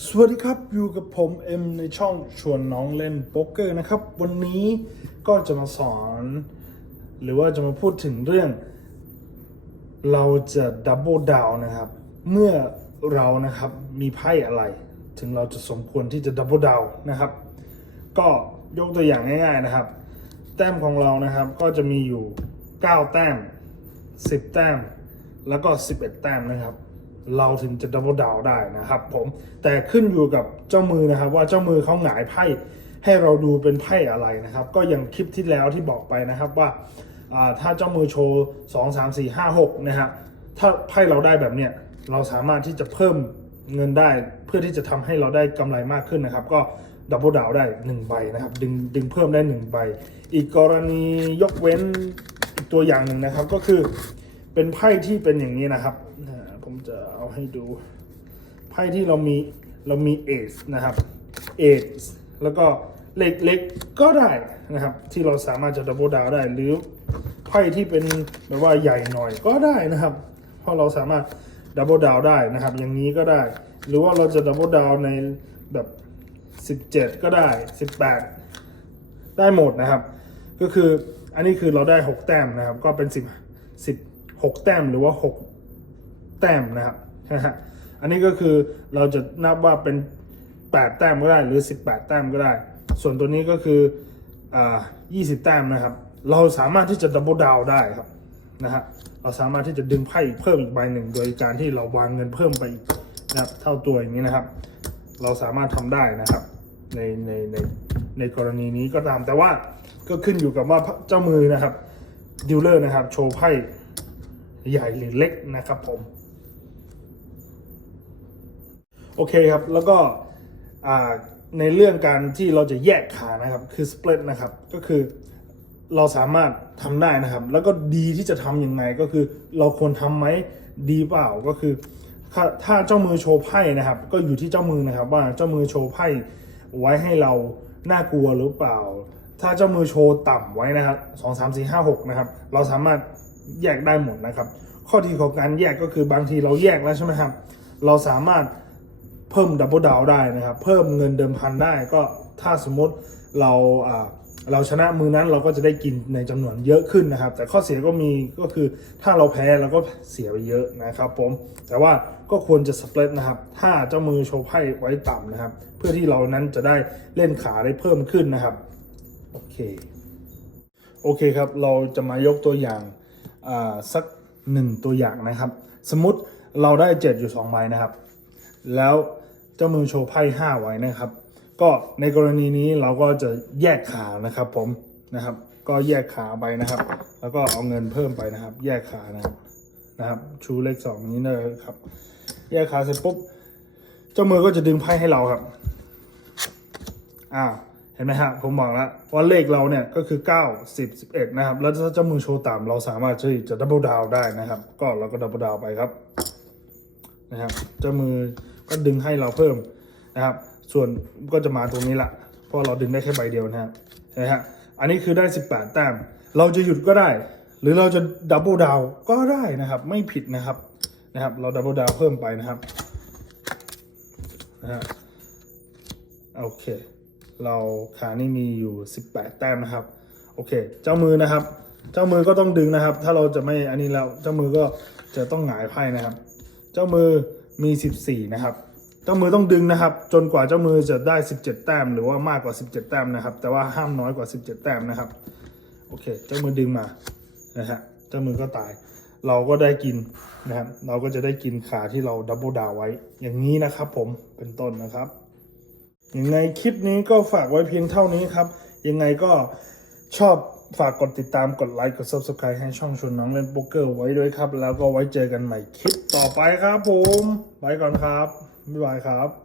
สวัสดีครับ อยู่กับผมเอ็มในช่องชวนน้องเล่นโป๊กเกอร์นะครับ วันนี้ก็จะมาสอน หรือว่าจะมาพูดถึงเรื่อง เราจะดับเบิลดาวนะครับ เมื่อเรานะครับมีไพ่อะไร ถึงเราจะสมควรที่จะดับเบิลดาวนะครับ ก็ยกตัวอย่างง่าย ๆนะครับ แต้มของเรานะครับก็จะมีอยู่ 9 แต้ม 10 แต้ม แล้วก็ 11 แต้มนะครับ เราถึงจะดับเบิลดาวได้นะครับผมแต่ขึ้นอยู่กับเจ้ามือนะครับ ว่าเจ้ามือเขาหงายไพ่ให้เราดูเป็นไพ่อะไรนะครับ ก็อย่างคลิปที่แล้วที่บอกไปนะครับว่าถ้าเจ้ามือโชว์ 2 3 4 5 6นะครับถ้าไพ่เราได้แบบเนี้ยเราสามารถที่จะเพิ่มเงินได้เพื่อที่จะทำให้เราได้กำไรมากขึ้นนะครับ ก็ดับเบิลดาวได้ 1 ใบนะครับดึงดึงเพิ่มได้ 1 ใบ อีกกรณียกเว้นตัวอย่างหนึ่งนะครับ ก็คือเป็นไพ่ที่เป็นอย่างนี้นะครับ ผมจะเอาให้ดู ไพ่ที่เรามีเรามีเอสนะครับเอสแล้วก็เลขเล็กก็ได้นะครับ ที่เราสามารถจะดับเบิลดาวได้หรือไพ่ที่เป็นแบบว่าใหญ่หน่อยก็ได้นะครับ เพราะเราสามารถดับเบิลดาวได้นะครับ อย่างนี้ก็ได้ หรือว่าเราจะดับเบิลดาวในแบบ 17 ก็ได้ 18 ได้หมดนะครับ ก็คืออันนี้คือเราได้ 6 แต้มนะครับ ก็เป็น 10 16 แต้มหรือว่า 6 แต้มนะครับ อันนี้ก็คือเราจะนับว่าเป็น 8 แต้มก็ได้หรือ 18 แต้มก็ได้ ส่วนตัวนี้ก็คืออ่า20 แต้มนะครับ เราสามารถที่จะดับเบิลดาวได้ครับนะฮะเราสามารถที่จะดึงไพ่เพิ่มอีกใบหนึ่ง โดยการที่เราวางเงินเพิ่มไปนะครับเท่าตัวอย่างนี้นะครับ เราสามารถทำได้นะครับในในในในกรณีนี้ก็ตาม แต่ว่าก็ขึ้นอยู่กับว่าเจ้ามือนะครับดิวเลอร์นะครับ โชว์ไพ่ใหญ่หรือเล็กนะครับผม โอเคครับ แล้วก็ในเรื่องการที่เราจะแยกขานะครับคือ split นะครับ ก็คือเราสามารถทำได้นะครับ แล้วก็ดีที่จะทำยังไงก็คือเราควรทำไหมดีเปล่าก็คือถ้าถ้าเจ้ามือโชว์ไพ่นะครับ ก็อยู่ที่เจ้ามือนะครับ ว่าเจ้ามือโชว์ไพ่ไว้ให้เราน่ากลัวหรือเปล่า ถ้าเจ้ามือโชว์ต่ำไว้นะครับสองสามสี่ห้าหกนะครับ เราสามารถแยกได้หมดนะครับ ข้อดีของการแยกก็คือบางทีเราแยกแล้วใช่ไหมครับ เราสามารถ เพิ่มดับเบิลดาวได้นะครับ เพิ่มเงินเดิมพันได้ก็ถ้าสมมติเราเราชนะมือนั้นเราก็จะได้กินในจำนวนเยอะขึ้นนะครับ แต่ข้อเสียก็มีก็คือถ้าเราแพ้เราก็เสียไปเยอะนะครับผมแต่ว่าก็ควรจะสเปรดนะครับ ถ้าเจ้ามือโชว์ไพ่ไว้ต่ำนะครับ เพื่อที่เรานั้นจะได้เล่นขาได้เพิ่มขึ้นนะครับโอเคโอเคครับเราจะมายกตัวอย่างอ่าสักหนึ่งตัวอย่างนะครับ สมมติเราได้เจ็ดอยู่สองใบนะครับ แล้ว จ้ามือโชว์ไพ่ห้าไว้นะครับ ก็ในกรณีนี้เราก็จะแยกขานะครับ ผมนะครับ ก็แยกขาไปนะครับ แล้วก็เอาเงินเพิ่มไปนะครับ แยกขานะครับนะครับ ชูเลขสองนี้เลยครับ แยกขาเสร็จปุ๊บเจ้ามือก็จะดึงไพ่ให้เราครับอ่าเห็นไหมฮะผมบอกแล้วว่าเลขเราเนี่ยก็คือ 9 10 11 นะครับ แล้วถ้าเจ้ามือโชว์ต่ำเราสามารถที่จะดับเบิลดาวได้นะครับ ก็เราก็ดับเบิลดาวไปครับนะครับเจ้ามือ ก็ดึงให้เราเพิ่มนะครับ ส่วนก็จะมาตรงนี้ละเพราะเราดึงได้แค่ใบเดียวนะฮะนะฮะอันนี้คือได้ 18 แต้ม เราจะหยุดก็ได้ หรือเราจะดับเบิลดาวก็ได้นะครับ ไม่ผิดนะครับนะครับ เราดับเบิลดาวเพิ่มไปนะครับนะฮะโอเค เราขานี่มีอยู่ 18 แต้มนะครับ โอเค เจ้ามือนะครับ เจ้ามือก็ต้องดึงนะครับ ถ้าเราจะไม่อันนี้แล้วเจ้ามือก็จะต้องหงายไพ่นะครับ เจ้ามือ มี 14 นะครับ เจ้ามือต้องดึงนะครับ จนกว่าเจ้ามือจะได้ 17 แต้ม หรือว่ามากกว่า 17 แต้มนะครับ แต่ว่าห้ามน้อยกว่า 17 แต้มนะครับ โอเค เจ้ามือดึงมานะฮะ เจ้ามือก็ตาย เราก็ได้กินนะครับ เราก็จะได้กินขาที่เราดับเบิลดาวไว้ อย่างนี้นะครับผม เป็นต้นนะครับยังไงคลิปนี้ก็ฝากไว้เพียงเท่านี้ครับ ยังไงก็ชอบ ฝากกดติดตามกดไลค์กด Subscribe ให้ช่องชวนน้องเล่นโป๊กเกอร์ไว้ด้วยครับ แล้วก็ไว้เจอกันใหม่คลิปต่อไปครับผม ไปก่อนครับ บ๊ายบายครับ